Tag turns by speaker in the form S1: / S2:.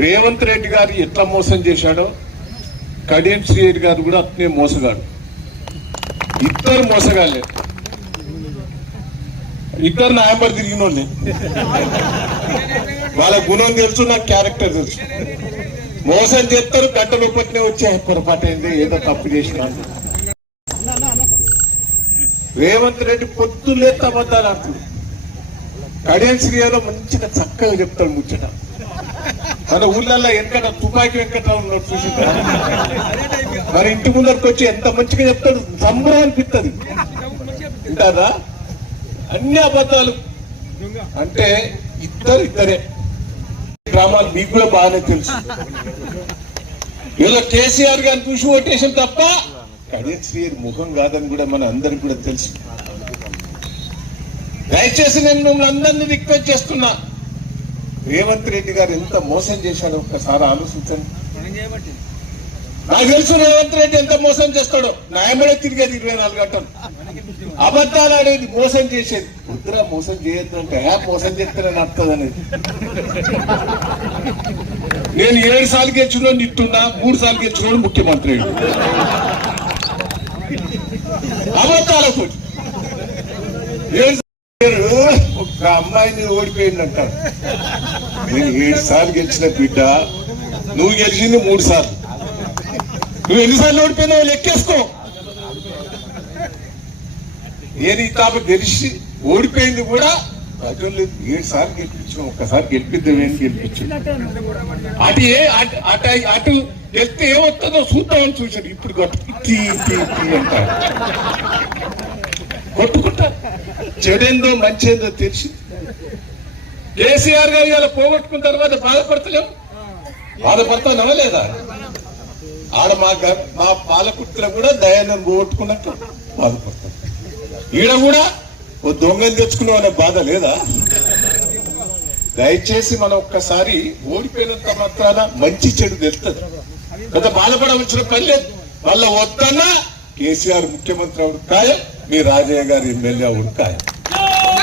S1: రేవంత్ రెడ్డి గారు ఎట్లా మోసం చేశాడో కడియం శ్రీరెడ్డి గారు కూడా అతనే మోసగాడు. ఇద్దరు మోసగాళ్ళే. ఇద్దరు నాయంబర్ తిరిగిన వాళ్ళే వాళ్ళ గుణం తెలుసు నా క్యారెక్టర్ తెలుసు. మోసం చేస్తారు గంటలు పట్టిన వచ్చే పొరపాటు అయింది ఏదో తప్పు చేసిన రేవంత్ రెడ్డి పొద్దులే అబద్ధాలు ఆడుతుంది కడియం శ్రీలో మంచిగా చక్కగా చెప్తాడు ముచ్చట. మన ఊళ్ళల్లో వెనకట తుపాకి వెంకట ఉన్నాడు చూసిందా మరి ఇంటి ముందరికి వచ్చి ఎంత మంచిగా చెప్తాడు? సంబరం అనిపిస్తుంది వింటారా అన్ని అబద్ధాలు. అంటే ఇద్దరు ఇద్దరే. గ్రామాలు మీకు కూడా బాగానే తెలుసు. ఏదో కేసీఆర్ గారిని చూసి ఓటేషన్ తప్ప కడియం ముఖం కాదని కూడా మన అందరికి కూడా తెలుసు. దయచేసి నేను మిమ్మల్ని అందరినీ రిక్వెస్ట్ చేస్తున్నా. రేవంత్ రెడ్డి గారు ఎంత మోసం చేశాడో ఒక్కసారి ఆలోచించండి. నాకు తెలుసు రేవంత్ రెడ్డి ఎంత మోసం చేస్తాడో. న్యాయమడే తిరిగేది ఇరవై నాలుగు గంటలు. అబద్ధాలు ఆడేది మోసం చేసేది. వద్దురా మోసం చేయొద్దు అంటే "ఆ, మోసం చేస్తేనే నడుతుంది అనేది. నేను ఏడు సార్లు గెలిచిన నిట్టున్నా మూడు సార్లు గెలిచిన ముఖ్యమంత్రి. అబద్ధాలతో. ఏడు ఒక అమ్మాయిని ఓడిపోయింది అంటారు నేను ఏడు సార్లు గెలిచిన బిడ్డ నువ్వు గెలిచింది మూడు సార్లు. నువ్వు ఎన్నిసార్లు ఓడిపోయినావు లెక్కేసుకో. నేను ఈ తాప గెలిచి ఓడిపోయింది కూడా ప్రజలు ఏడు సార్లు గెలిపించాం ఒక్కసారి గెలిపిద్దామని గెలిపించాం. అటు ఏ అటు అటు అటు గెలిస్తే ఏమొస్తుందో చూద్దామని చూశాడు ఇప్పుడు కొట్టు అంటారు. చెడేందో మంచేందో తెలిసి కేసీఆర్ గారు ఇలా పోగొట్టుకున్న తర్వాత బాధపడతలేము? బాధపడతానవా లేదా? ఆడ మా గ- మా పాలకుర్తిలో కూడా దయానం పోగొట్టుకున్నట్టు బాధపడతాం ఈడ కూడా ఓ దొంగని తెచ్చుకున్నాం అనే బాధ లేదా? దయచేసి మనం ఒక్కసారి ఓడిపోయినంత మాత్రాన మంచి చెడు తెలుస్తుంది. పెద్ద బాధపడవలసిన పని లేదు. మళ్ళా వద్దన్నా కేసీఆర్ ముఖ్యమంత్రి అవుడు ఖాయం మీ రాజయ్య గారు ఎమ్మెల్యే అవుడు ఖాయం.